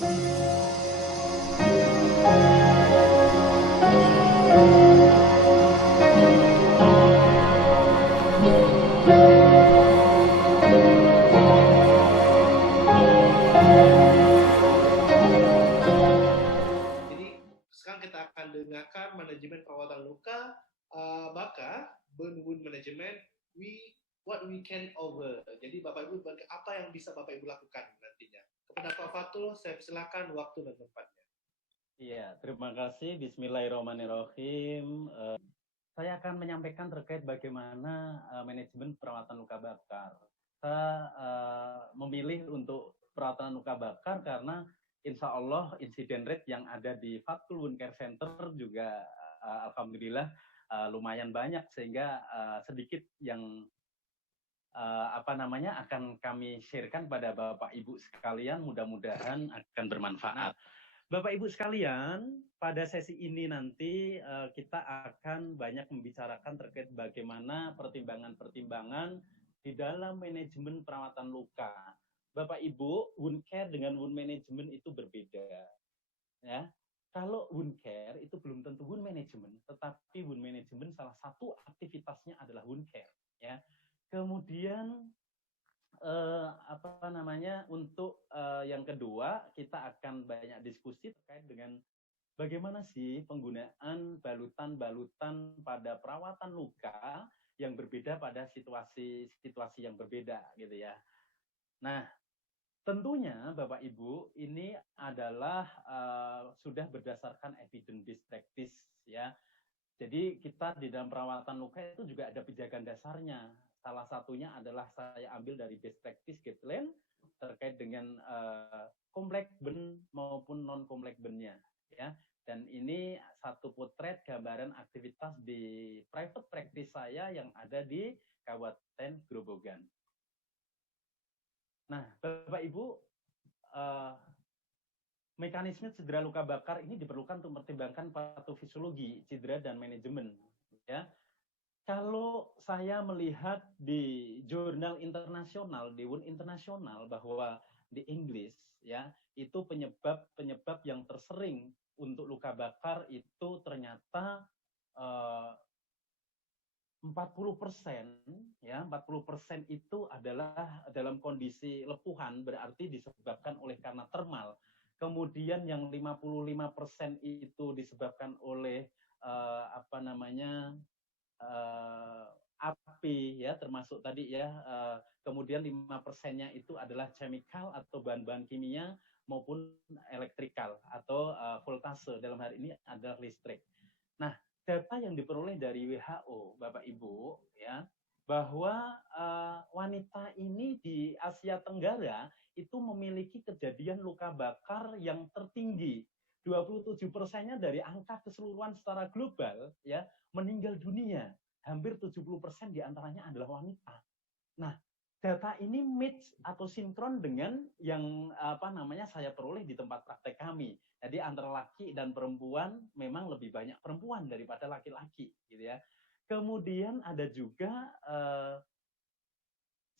Jadi sekarang kita akan dengarkan manajemen perawatan luka, maka Wound Management we what we can over. Jadi Bapak Ibu apa yang bisa Bapak Ibu lakukan nantinya. Kepada Pak Fatul, saya persilakan waktu dan tempatnya. Iya, terima kasih. Bismillahirrahmanirrahim. Saya akan menyampaikan terkait bagaimana manajemen perawatan luka bakar. Saya memilih untuk perawatan luka bakar karena insya Allah insiden rate yang ada di Fathul Wound Care Center juga alhamdulillah lumayan banyak, sehingga sedikit yang akan kami sharekan pada Bapak Ibu sekalian, mudah-mudahan akan bermanfaat. Bapak Ibu sekalian, pada sesi ini nanti kita akan banyak membicarakan terkait bagaimana pertimbangan-pertimbangan di dalam manajemen perawatan luka. Bapak Ibu, wound care dengan wound management itu berbeda. Ya, kalau wound care itu belum tentu wound management, tetapi wound management salah satu aktivitasnya adalah wound care. Ya, kemudian untuk yang kedua kita akan banyak diskusi terkait dengan bagaimana sih penggunaan balutan-balutan pada perawatan luka yang berbeda pada situasi yang berbeda gitu ya. Nah, tentunya Bapak Ibu ini adalah sudah berdasarkan evidence based practice ya. Jadi kita di dalam perawatan luka itu juga ada pijakan dasarnya. Salah satunya adalah saya ambil dari best practice guideline terkait dengan kompleks burn maupun non kompleks burn-nya ya. Dan ini satu potret gambaran aktivitas di private practice saya yang ada di Kabupaten Grobogan. Nah, Bapak Ibu, mekanisme cedera luka bakar ini diperlukan untuk mempertimbangkan patofisiologi cedera dan manajemen ya. Kalau saya melihat di jurnal internasional, di Wound Internasional, bahwa di Inggris ya, itu penyebab yang tersering untuk luka bakar itu ternyata 40% ya, 40% itu adalah dalam kondisi lepuhan, berarti disebabkan oleh karena termal. Kemudian yang 55% itu disebabkan oleh api ya, termasuk tadi ya, kemudian 5%-nya itu adalah chemical atau bahan-bahan kimia maupun elektrikal atau voltase, dalam hal ini adalah listrik. Nah, data yang diperoleh dari WHO Bapak Ibu ya, bahwa wanita ini di Asia Tenggara itu memiliki kejadian luka bakar yang tertinggi. 27%-nya dari angka keseluruhan secara global ya, meninggal dunia. Hampir 70% diantaranya adalah wanita. Nah, data ini match atau sinkron dengan yang saya peroleh di tempat praktek kami. Jadi antara laki dan perempuan memang lebih banyak perempuan daripada laki-laki, gitu ya. Kemudian ada juga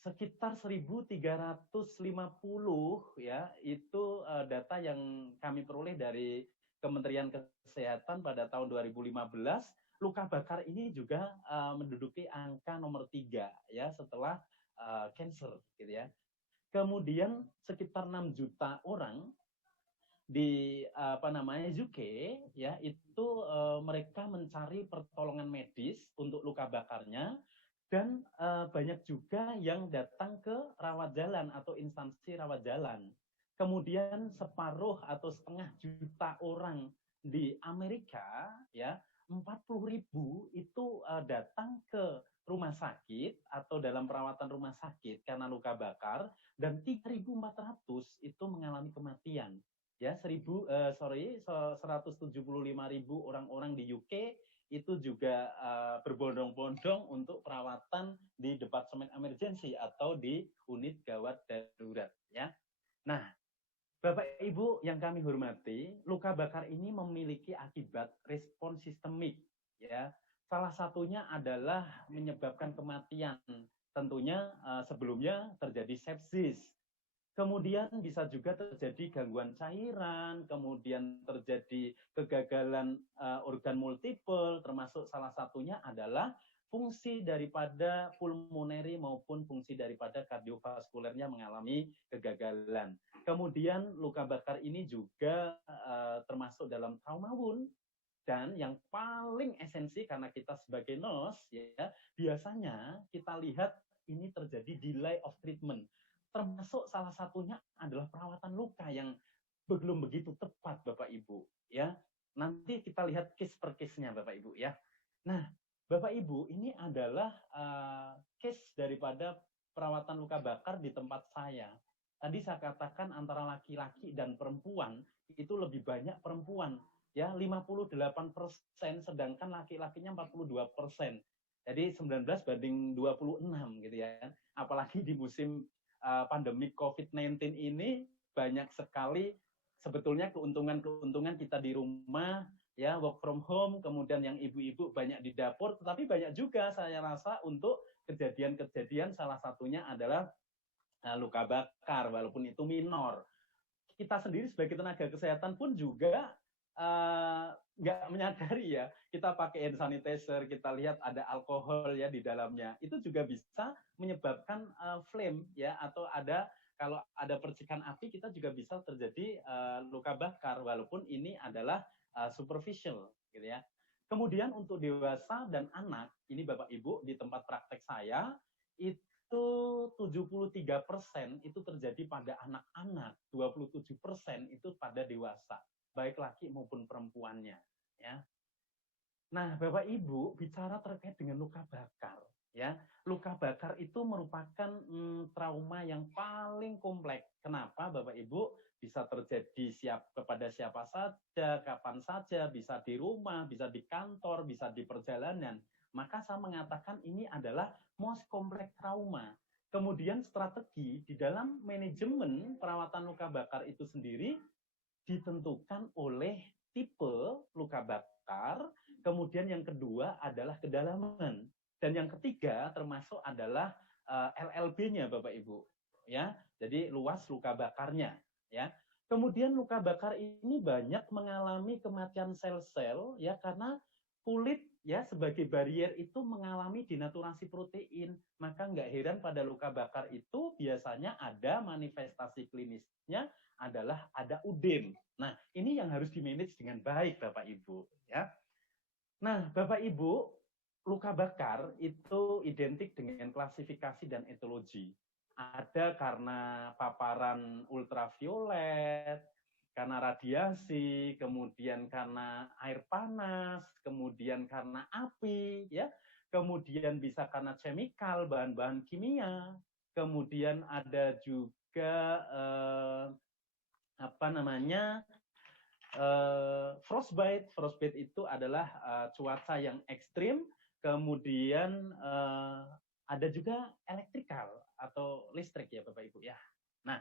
sekitar 1.350 ya, itu data yang kami peroleh dari Kementerian Kesehatan pada tahun 2015. Luka bakar ini juga menduduki angka nomor 3 ya, setelah cancer gitu ya. Kemudian sekitar 6 juta orang di UK ya, itu mereka mencari pertolongan medis untuk luka bakarnya, dan banyak juga yang datang ke rawat jalan atau instansi rawat jalan. Kemudian separuh atau setengah juta orang di Amerika ya, 40.000 itu datang ke rumah sakit atau dalam perawatan rumah sakit karena luka bakar, dan 3.400 itu mengalami kematian. Ya, 175.000 orang-orang di UK itu juga berbondong-bondong untuk perawatan di departemen emergency atau di unit gawat darurat ya. Nah, Bapak Ibu yang kami hormati, luka bakar ini memiliki akibat respon sistemik ya. Salah satunya adalah menyebabkan kematian. Tentunya sebelumnya terjadi sepsis. Kemudian bisa juga terjadi gangguan cairan, kemudian terjadi kegagalan organ multiple, termasuk salah satunya adalah fungsi daripada pulmoneri maupun fungsi daripada kardiovaskulernya mengalami kegagalan. Kemudian luka bakar ini juga termasuk dalam trauma wound, dan yang paling esensi karena kita sebagai nurse ya biasanya kita lihat ini terjadi delay of treatment, termasuk salah satunya adalah perawatan luka yang belum begitu tepat Bapak Ibu ya. Nanti kita lihat case per case-nya Bapak Ibu ya. Nah, Bapak Ibu, ini adalah case daripada perawatan luka bakar di tempat saya. Tadi saya katakan antara laki-laki dan perempuan itu lebih banyak perempuan ya, 58%, sedangkan laki-lakinya 42%. Jadi 19 banding 26 gitu ya. Apalagi di musim pandemi COVID-19 ini banyak sekali sebetulnya keuntungan-keuntungan kita di rumah ya, work from home, kemudian yang ibu-ibu banyak di dapur, tetapi banyak juga saya rasa untuk kejadian-kejadian, salah satunya adalah luka bakar walaupun itu minor. Kita sendiri sebagai tenaga kesehatan pun juga nggak menyadari ya, kita pakai hand sanitizer, kita lihat ada alkohol ya di dalamnya, itu juga bisa menyebabkan flame ya, atau ada kalau ada percikan api kita juga bisa terjadi luka bakar walaupun ini adalah superficial gitu ya. Kemudian untuk dewasa dan anak, ini Bapak Ibu di tempat praktek saya itu 73% itu terjadi pada anak-anak, 27% itu pada dewasa, baik laki maupun perempuannya ya. Nah, Bapak Ibu bicara terkait dengan luka bakar ya. Luka bakar itu merupakan trauma yang paling kompleks. Kenapa Bapak Ibu? Bisa terjadi kepada siapa saja, kapan saja, bisa di rumah, bisa di kantor, bisa di perjalanan. Maka saya mengatakan ini adalah most complex trauma. Kemudian strategi di dalam manajemen perawatan luka bakar itu sendiri ditentukan oleh tipe luka bakar, kemudian yang kedua adalah kedalaman, dan yang ketiga termasuk adalah LLB-nya Bapak Ibu ya. Jadi luas luka bakarnya ya. Kemudian luka bakar ini banyak mengalami kematian sel-sel ya, karena kulit ya sebagai barier itu mengalami denaturasi protein. Maka nggak heran pada luka bakar itu biasanya ada manifestasi klinisnya adalah ada udem. Nah, ini yang harus dimanage dengan baik Bapak Ibu ya. Nah, Bapak Ibu, luka bakar itu identik dengan klasifikasi dan etologi. Ada karena paparan ultraviolet, karena radiasi, kemudian karena air panas, kemudian karena api, ya, kemudian bisa karena chemical, bahan-bahan kimia, kemudian ada juga frostbite. Frostbite itu adalah cuaca yang ekstrim, kemudian ada juga elektrikal atau listrik ya Bapak Ibu ya. Nah,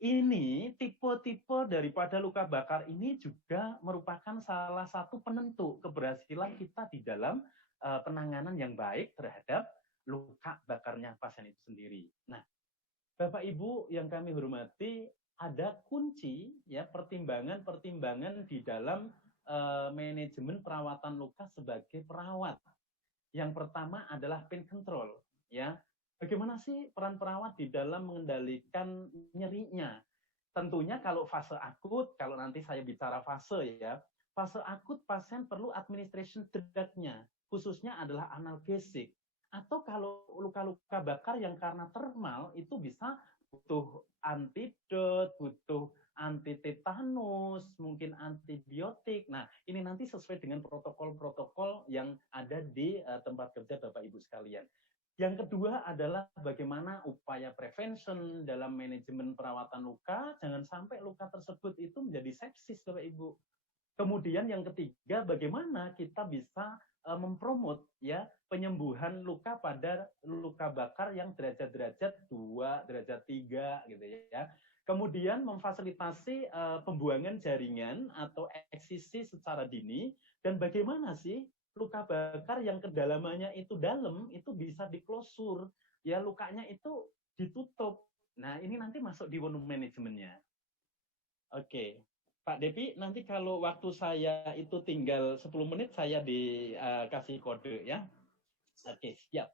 ini tipe-tipe daripada luka bakar ini juga merupakan salah satu penentu keberhasilan kita di dalam penanganan yang baik terhadap luka bakarnya pasien itu sendiri. Nah, Bapak Ibu yang kami hormati, ada kunci ya pertimbangan-pertimbangan di dalam manajemen perawatan luka sebagai perawat. Yang pertama adalah pain control ya. Bagaimana sih peran perawat di dalam mengendalikan nyerinya? Tentunya kalau fase akut, kalau nanti saya bicara fase ya, fase akut pasien perlu administration drug-nya, khususnya adalah analgesik. Atau kalau luka-luka bakar yang karena termal itu bisa butuh antidot, butuh antitetanus, mungkin antibiotik. Nah, ini nanti sesuai dengan protokol-protokol yang ada di tempat kerja Bapak Ibu sekalian. Yang kedua adalah bagaimana upaya prevention dalam manajemen perawatan luka, jangan sampai luka tersebut itu menjadi sepsis Bapak Ibu. Kemudian yang ketiga, bagaimana kita bisa mempromot ya penyembuhan luka pada luka bakar yang derajat-derajat 2, derajat 3 gitu ya. Kemudian memfasilitasi pembuangan jaringan atau eksisi secara dini, dan bagaimana sih luka bakar yang kedalamannya itu dalam itu bisa diklosur ya, lukanya itu ditutup Nah, ini nanti masuk di volume manajemennya. Oke. Pak Depi, nanti kalau waktu saya itu tinggal 10 menit, saya dikasih kode ya. Oke, siap.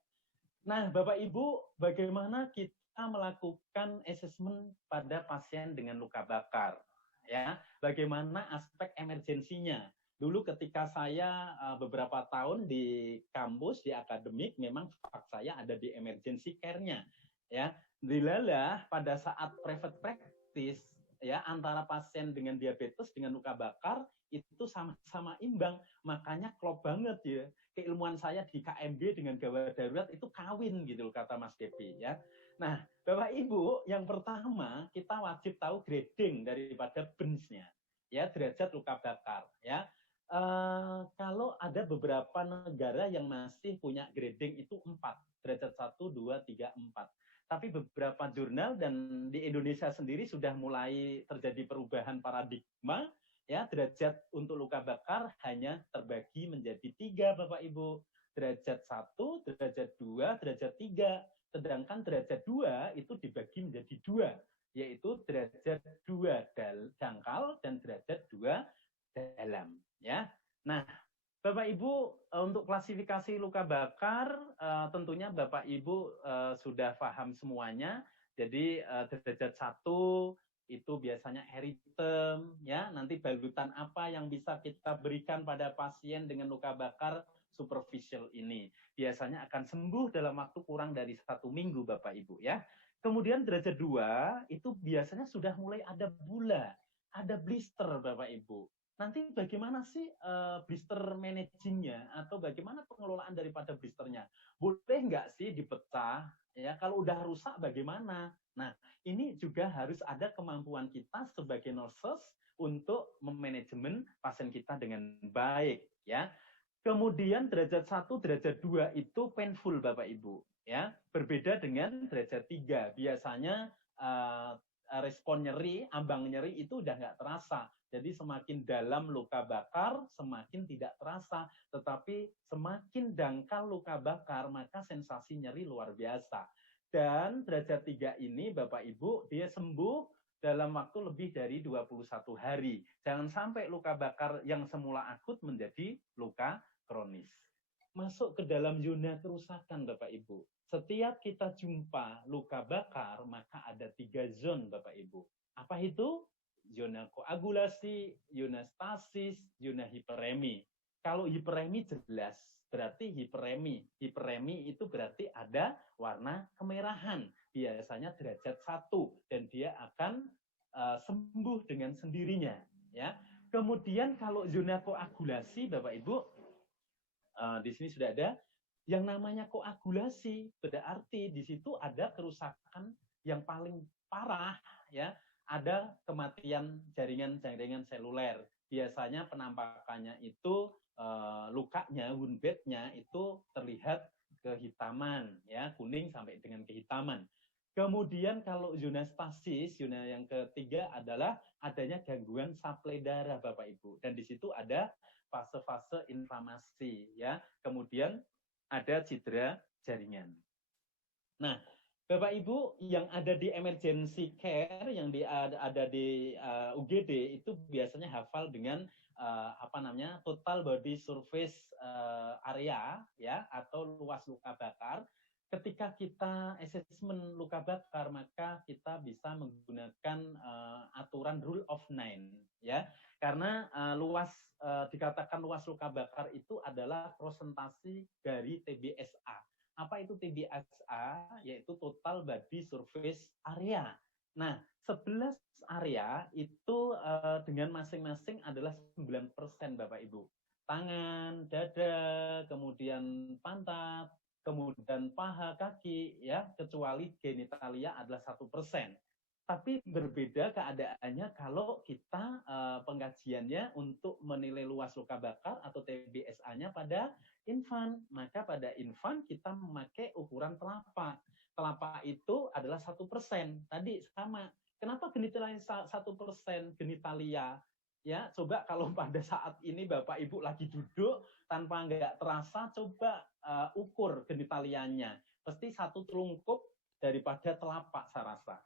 Nah, Bapak Ibu, bagaimana kita melakukan asesmen pada pasien dengan luka bakar? Ya, bagaimana aspek emergensinya? Dulu ketika saya beberapa tahun di kampus, di akademik, memang fak saya ada di emergency care-nya. Ya, dilalah pada saat private practice, ya, antara pasien dengan diabetes dengan luka bakar itu sama-sama imbang. Makanya klop banget ya. Keilmuan saya di KMB dengan gawat darurat itu kawin gitu kata Mas Depi ya. Nah, Bapak Ibu, yang pertama kita wajib tahu grading daripada BENS-nya. Ya, derajat luka bakar ya. Kalau ada beberapa negara yang masih punya grading itu 4, derajat 1, 2, 3, 4. Tapi beberapa jurnal dan di Indonesia sendiri sudah mulai terjadi perubahan paradigma, ya, derajat untuk luka bakar hanya terbagi menjadi 3, Bapak Ibu. Derajat 1, derajat 2, derajat 3. Sedangkan derajat 2 itu dibagi menjadi 2, yaitu derajat 2 dangkal dan derajat 2 dalam. Ya. Nah, Bapak Ibu, untuk klasifikasi luka bakar tentunya Bapak Ibu sudah paham semuanya. Jadi derajat 1 itu biasanya eritem, ya. Nanti balutan apa yang bisa kita berikan pada pasien dengan luka bakar superficial ini. Biasanya akan sembuh dalam waktu kurang dari 1 minggu, Bapak Ibu, ya. Kemudian derajat 2 itu biasanya sudah mulai ada bula, ada blister, Bapak Ibu. Nanti bagaimana sih blister managingnya atau bagaimana pengelolaan daripada blisternya? Boleh nggak sih dipecah? Ya, kalau udah rusak bagaimana? Nah, ini juga harus ada kemampuan kita sebagai nurses untuk memanajemen pasien kita dengan baik, ya. Kemudian derajat 1, derajat 2 itu painful Bapak Ibu, ya. Berbeda dengan derajat 3. Biasanya respon nyeri, ambang nyeri itu udah nggak terasa. Jadi semakin dalam luka bakar, semakin tidak terasa. Tetapi semakin dangkal luka bakar, maka sensasi nyeri luar biasa. Dan derajat 3 ini, Bapak Ibu, dia sembuh dalam waktu lebih dari 21 hari. Jangan sampai luka bakar yang semula akut menjadi luka kronis. Masuk ke dalam zona kerusakan, Bapak Ibu. Setiap kita jumpa luka bakar, maka ada 3 zona, Bapak Ibu. Apa itu? Zona koagulasi, zona stasis, zona hiperemi. Kalau hiperemi jelas, berarti hiperemi. Hiperemi itu berarti ada warna kemerahan. Biasanya derajat 1 dan dia akan sembuh dengan sendirinya. Ya. Kemudian kalau zona koagulasi, Bapak Ibu, di sini sudah ada yang namanya koagulasi. Berarti di situ ada kerusakan yang paling parah, ya. Ada kematian jaringan-jaringan seluler. Biasanya penampakannya itu lukanya, wound bednya itu terlihat kehitaman, ya, kuning sampai dengan kehitaman. Kemudian kalau zona stasis, zona yang ketiga adalah adanya gangguan suplai darah, Bapak Ibu. Dan di situ ada fase-fase inflamasi, ya. Kemudian ada cedera jaringan. Nah, Bapak Ibu yang ada di emergency care, yang ada di UGD itu biasanya hafal dengan total body surface area, ya, atau luas luka bakar. Ketika kita asesmen luka bakar, maka kita bisa menggunakan aturan rule of 9, ya, karena dikatakan luas luka bakar itu adalah prosentasi dari TBSA. Apa itu TBSA? Yaitu total body surface area. Nah, 11 area itu dengan masing-masing adalah 9%, Bapak Ibu. Tangan, dada, kemudian pantat, kemudian paha, kaki, ya, kecuali genitalia adalah 1%. Tapi berbeda keadaannya kalau kita pengkajiannya untuk menilai luas luka bakar atau TBSA-nya pada infan. Maka pada infan kita memakai ukuran telapak. Telapak itu adalah 1%. Tadi sama. Kenapa genitalia 1%? Genitalia. Ya, coba kalau pada saat ini Bapak Ibu lagi duduk tanpa nggak terasa, coba ukur genitalianya. Pasti satu telungkup daripada telapak saya rasa.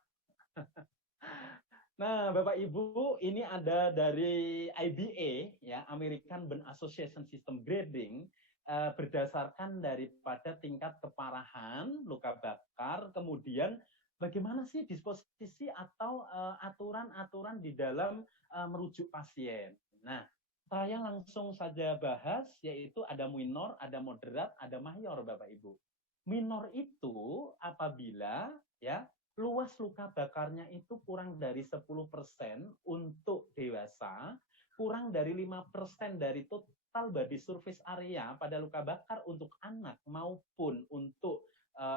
Nah, Bapak Ibu, ini ada dari IBA, ya, American Burn Association System Grading, berdasarkan daripada tingkat keparahan luka bakar, kemudian bagaimana sih disposisi atau aturan-aturan di dalam merujuk pasien. Nah, saya langsung saja bahas, yaitu ada minor, ada moderat, ada mayor, Bapak Ibu. Minor itu apabila ya luas luka bakarnya itu kurang dari 10% untuk dewasa, kurang dari 5% dari total body surface area pada luka bakar untuk anak maupun untuk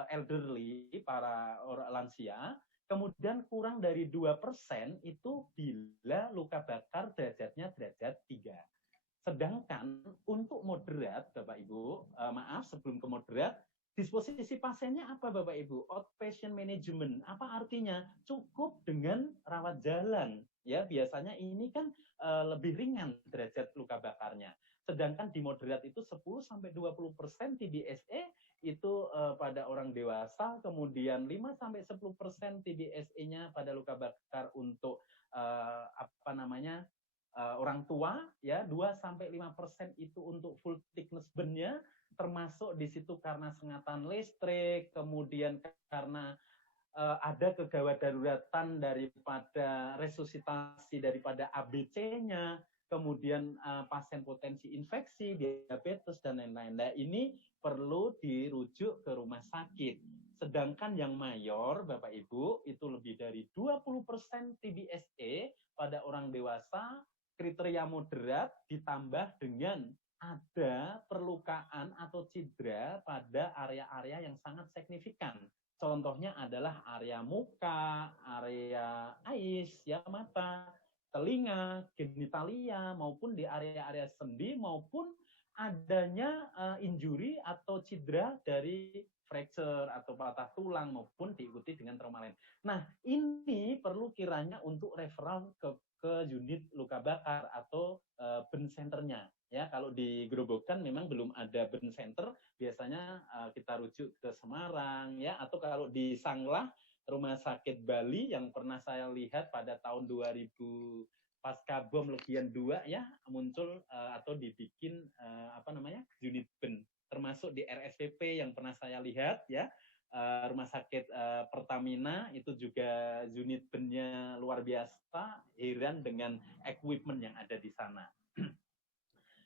elderly, para orang lansia, kemudian kurang dari 2% itu bila luka bakar derajatnya derajat 3. Sedangkan untuk moderat, Bapak Ibu, maaf sebelum ke moderat, disposisi pasiennya apa Bapak Ibu? Outpatient management. Apa artinya? Cukup dengan rawat jalan. Ya, biasanya ini kan lebih ringan derajat luka bakarnya. Sedangkan di moderat itu 10-20% TBSA itu pada orang dewasa, kemudian 5-10% TBSA-nya pada luka bakar untuk orang tua, ya 2-5% itu untuk full thickness burn-nya, termasuk di situ karena sengatan listrik, kemudian karena ada kegawat daruratan daripada resusitasi daripada ABC-nya, kemudian pasien potensi infeksi, diabetes, dan lain-lain. Nah, ini perlu dirujuk ke rumah sakit. Sedangkan yang mayor, Bapak Ibu, itu lebih dari 20% TBSA pada orang dewasa, kriteria moderat ditambah dengan ada perlukaan atau cedera pada area-area yang sangat signifikan. Contohnya adalah area muka, area ais, ya mata, telinga, genitalia, maupun di area-area sendi, maupun adanya injury atau cedera dari fracture atau patah tulang maupun diikuti dengan trauma lain. Nah, ini perlu kiranya untuk referral ke unit luka bakar atau burn center-nya. Ya, kalau di Grobogan memang belum ada burn center, biasanya kita rujuk ke Semarang, ya, atau kalau di Sanglah, Rumah Sakit Bali yang pernah saya lihat pada tahun 2000 pasca bom Legian 2 ya muncul atau dibikin unit burn, termasuk di RSPP yang pernah saya lihat ya. Rumah sakit Pertamina itu juga unit burn-nya luar biasa, heran dengan equipment yang ada di sana.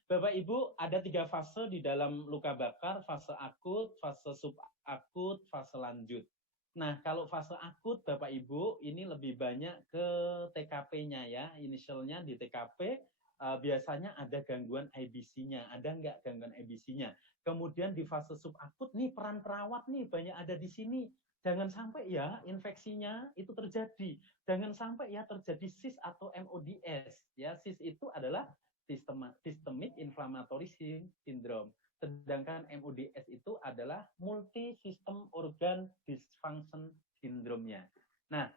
Bapak Ibu, ada 3 fase di dalam luka bakar, fase akut, fase subakut, fase lanjut. Nah, kalau fase akut Bapak Ibu, ini lebih banyak ke TKP-nya ya, initialnya di TKP, biasanya ada gangguan IBC-nya, ada nggak gangguan IBC-nya. Kemudian di fase subakut nih peran perawat nih banyak ada di sini. Jangan sampai ya infeksinya itu terjadi. Jangan sampai ya terjadi SIS atau MODS. Ya, SIS itu adalah systemic inflammatory syndrome. Sedangkan MODS itu adalah multi system organ dysfunction syndrome-nya. Nah,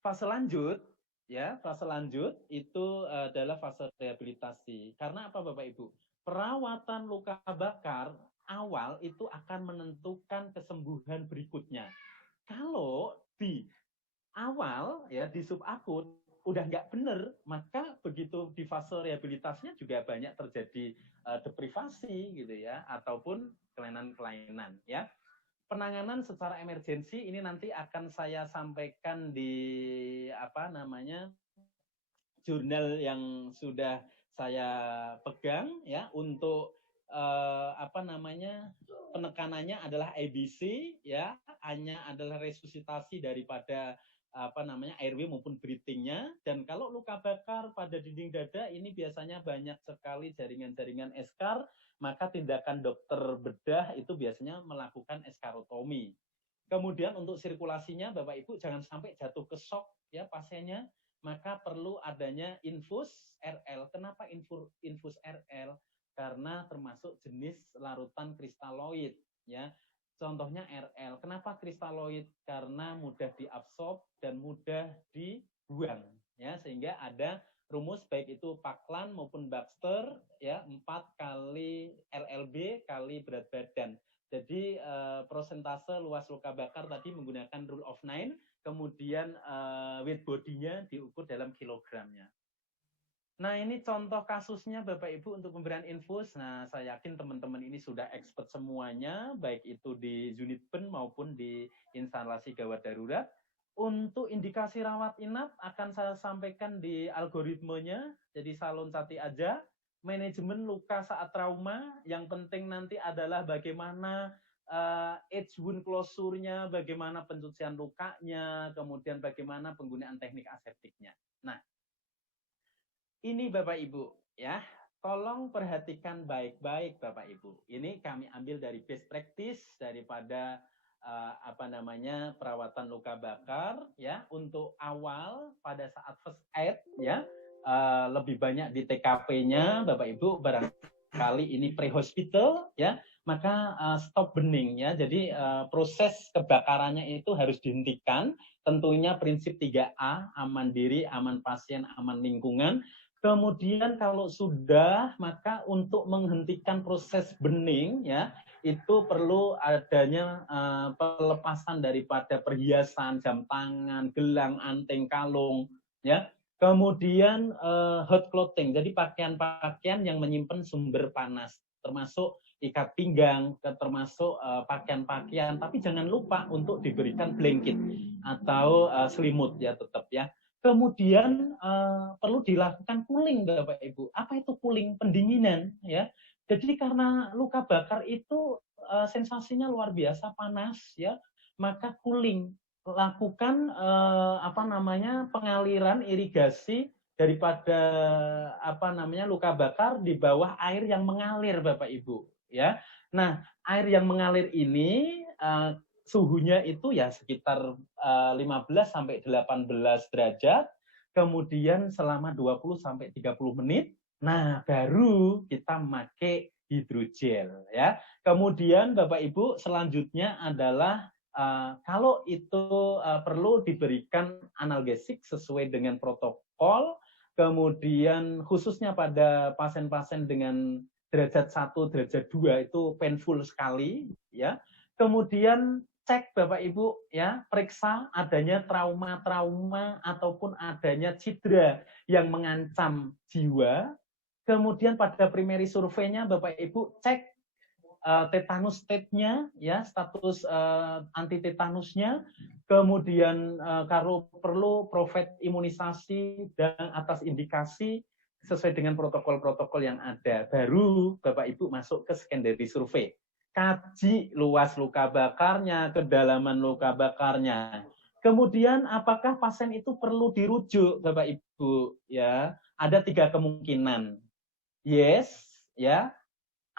fase lanjut ya, fase lanjut itu adalah fase rehabilitasi. Karena apa Bapak Ibu? Perawatan luka bakar awal itu akan menentukan kesembuhan berikutnya. Kalau di awal ya di subakut udah nggak benar, maka begitu di fase rehabilitasinya juga banyak terjadi deprivasi gitu ya, ataupun kelainan-kelainan ya. Penanganan secara emergensi ini nanti akan saya sampaikan di jurnal yang sudah saya pegang ya untuk penekanannya adalah ABC ya, hanya adalah resusitasi daripada airway maupun breathing-nya. Dan kalau luka bakar pada dinding dada ini biasanya banyak sekali jaringan-jaringan eskar, maka tindakan dokter bedah itu biasanya melakukan eskarotomi. Kemudian untuk sirkulasinya Bapak Ibu jangan sampai jatuh ke shock ya pasiennya, maka perlu adanya infus RL. Kenapa infus RL? Karena termasuk jenis larutan kristaloid ya. Contohnya RL. Kenapa kristaloid? Karena mudah diabsorb dan mudah dibuang ya, sehingga ada rumus baik itu Paklan maupun Baxter ya, 4 kali LLB kali berat badan. Jadi prosentase luas luka bakar tadi menggunakan rule of 9, kemudian weight body-nya diukur dalam kilogramnya. Nah, ini contoh kasusnya Bapak Ibu untuk pemberian infus. Nah, saya yakin teman-teman ini sudah expert semuanya, baik itu di unit pen maupun di instalasi gawat darurat. Untuk indikasi rawat inap akan saya sampaikan di algoritmenya, jadi saya loncati aja. Manajemen luka saat trauma, yang penting nanti adalah bagaimana edge wound closure-nya, bagaimana pencucian lukanya, kemudian bagaimana penggunaan teknik aseptiknya. Nah, ini Bapak Ibu ya, tolong perhatikan baik-baik Bapak Ibu. Ini kami ambil dari best practice daripada perawatan luka bakar ya, untuk awal pada saat first aid ya, lebih banyak di TKP-nya Bapak Ibu, barangkali ini pre-hospital ya, maka stop burning ya. Jadi proses kebakarannya itu harus dihentikan. Tentunya prinsip 3A, aman diri, aman pasien, aman lingkungan. Kemudian kalau sudah, maka untuk menghentikan proses burning ya, itu perlu adanya pelepasan daripada perhiasan, jam tangan, gelang, anting, kalung ya. Kemudian hot clothing, jadi pakaian-pakaian yang menyimpan sumber panas, termasuk ikat pinggang, termasuk pakaian-pakaian, tapi jangan lupa untuk diberikan blanket atau selimut ya, tetap ya. Kemudian perlu dilakukan cooling Bapak Ibu. Apa itu cooling? Pendinginan ya. Jadi karena luka bakar itu sensasinya luar biasa panas ya, maka cooling, lakukan pengaliran irigasi daripada luka bakar di bawah air yang mengalir Bapak Ibu ya. Nah, air yang mengalir ini suhunya itu ya sekitar 15 sampai 18 derajat, kemudian selama 20 sampai 30 menit. Nah, baru kita memakai hidrogel ya. Kemudian Bapak Ibu selanjutnya adalah kalau itu perlu diberikan analgesik sesuai dengan protokol, kemudian khususnya pada pasien-pasien dengan derajat 1, derajat 2 itu painful sekali ya. Kemudian cek Bapak Ibu ya, periksa adanya trauma-trauma ataupun adanya cedera yang mengancam jiwa. Kemudian pada primary surveinya Bapak Ibu cek tetanus state-nya ya, status anti tetanusnya. Kemudian kalau perlu provide imunisasi dan atas indikasi sesuai dengan protokol-protokol yang ada. Baru Bapak Ibu masuk ke secondary survey. Kaji luas luka bakarnya, kedalaman luka bakarnya. Kemudian apakah pasien itu perlu dirujuk Bapak Ibu ya? Ada 3 kemungkinan. Yes, ya,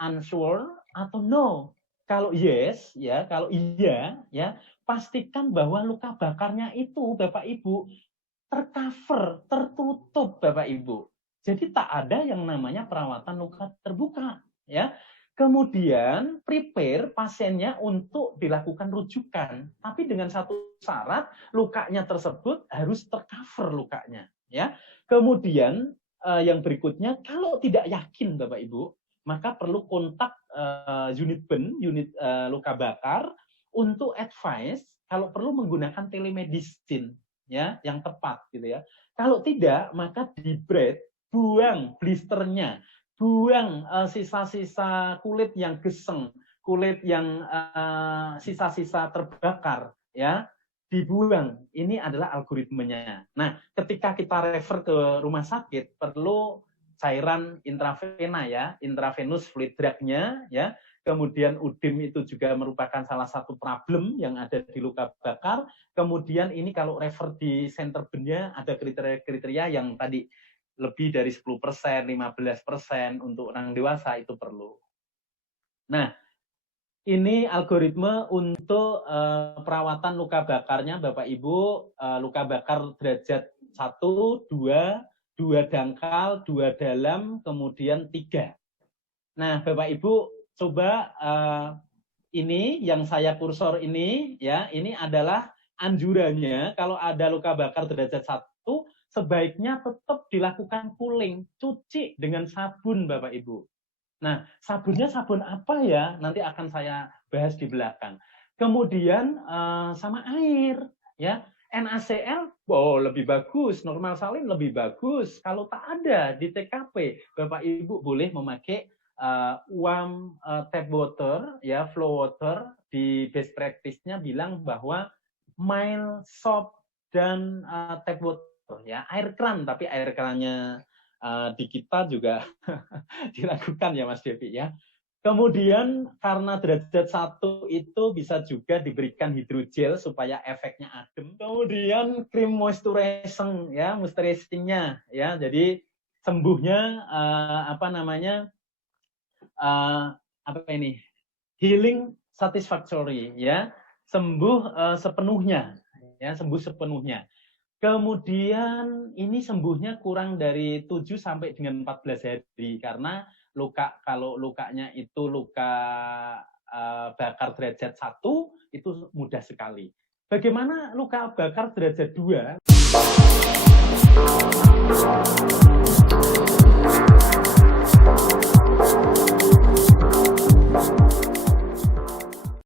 unsure atau no. Kalau yes, ya, kalau iya, ya, pastikan bahwa luka bakarnya itu Bapak Ibu tercover, tertutup Bapak Ibu. Jadi tak ada yang namanya perawatan luka terbuka, ya. Kemudian prepare pasiennya untuk dilakukan rujukan, tapi dengan satu syarat, lukanya tersebut harus tercover lukanya, ya. Kemudian yang berikutnya, kalau tidak yakin Bapak Ibu, maka perlu kontak unit pen, unit luka bakar untuk advice kalau perlu menggunakan telemedicine ya yang tepat gitu ya. Kalau tidak, maka di-braid, buang blisternya, buang sisa-sisa kulit yang geseng, kulit yang sisa-sisa terbakar ya. Dibuang. Ini adalah algoritmenya. Nah, ketika kita refer ke rumah sakit, perlu cairan intravena ya, intravenous fluid drug-nya ya. Kemudian UDIM itu juga merupakan salah satu problem yang ada di luka bakar. Kemudian ini kalau refer di center pen-nya ada kriteria-kriteria yang tadi lebih dari 10%, 15% untuk orang dewasa itu perlu. Nah, ini algoritma untuk perawatan luka bakarnya Bapak Ibu, luka bakar derajat 1, 2, 2 dangkal, 2 dalam, kemudian 3. Nah, Bapak Ibu coba ini yang saya kursor ini ya, ini adalah anjurannya kalau ada luka bakar derajat 1 sebaiknya tetap dilakukan cooling, cuci dengan sabun Bapak Ibu. Nah, sabunnya sabun apa ya? Nanti akan saya bahas di belakang. Kemudian sama air, ya. NaCl, oh lebih bagus, normal salin lebih bagus. Kalau tak ada di TKP, Bapak Ibu boleh memakai warm tap water, ya, flow water. Di best practice-nya bilang bahwa mild soap dan tap water, ya, air keran, tapi air kerannya di kita juga dilakukan ya Mas Devi ya. Kemudian karena derajat 1 itu bisa juga diberikan hidrogel supaya efeknya adem. Kemudian krim moisturizing ya, moisturizing-nya ya. Jadi sembuhnya apa ini? Healing satisfactory ya. Sembuh sepenuhnya ya, sembuh sepenuhnya. Kemudian ini sembuhnya kurang dari 7 sampai dengan 14 hari karena kalau lukanya itu luka bakar derajat 1 itu mudah sekali. Bagaimana luka bakar derajat 2?